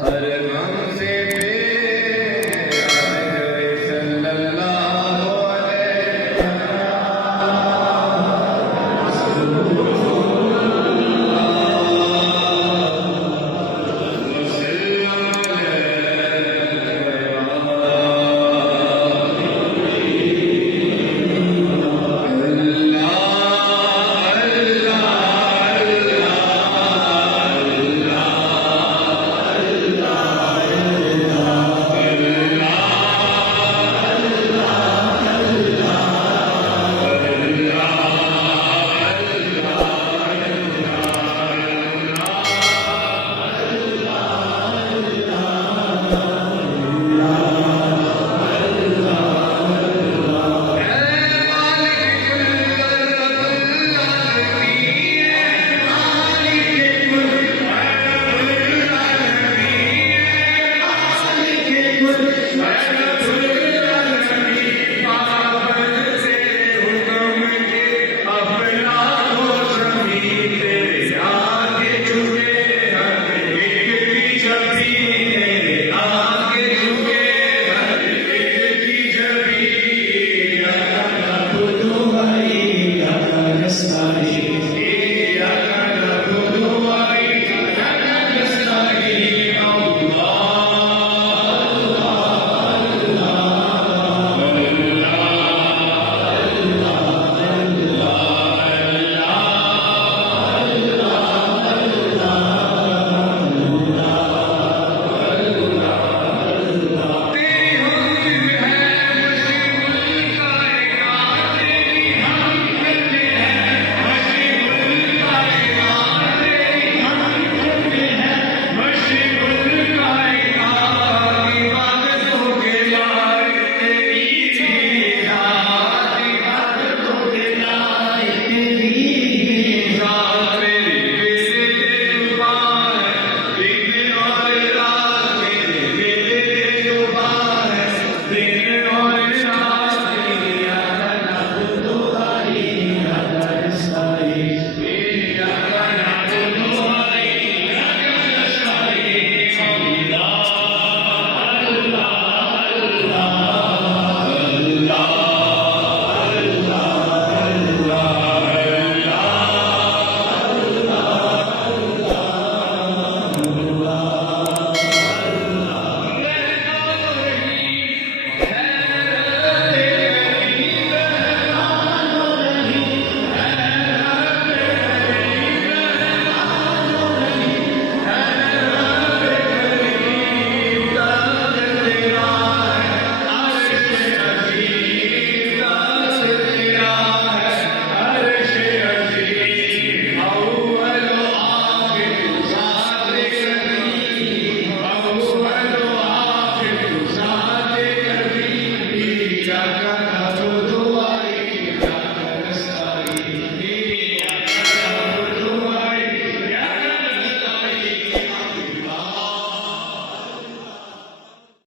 हर नाम से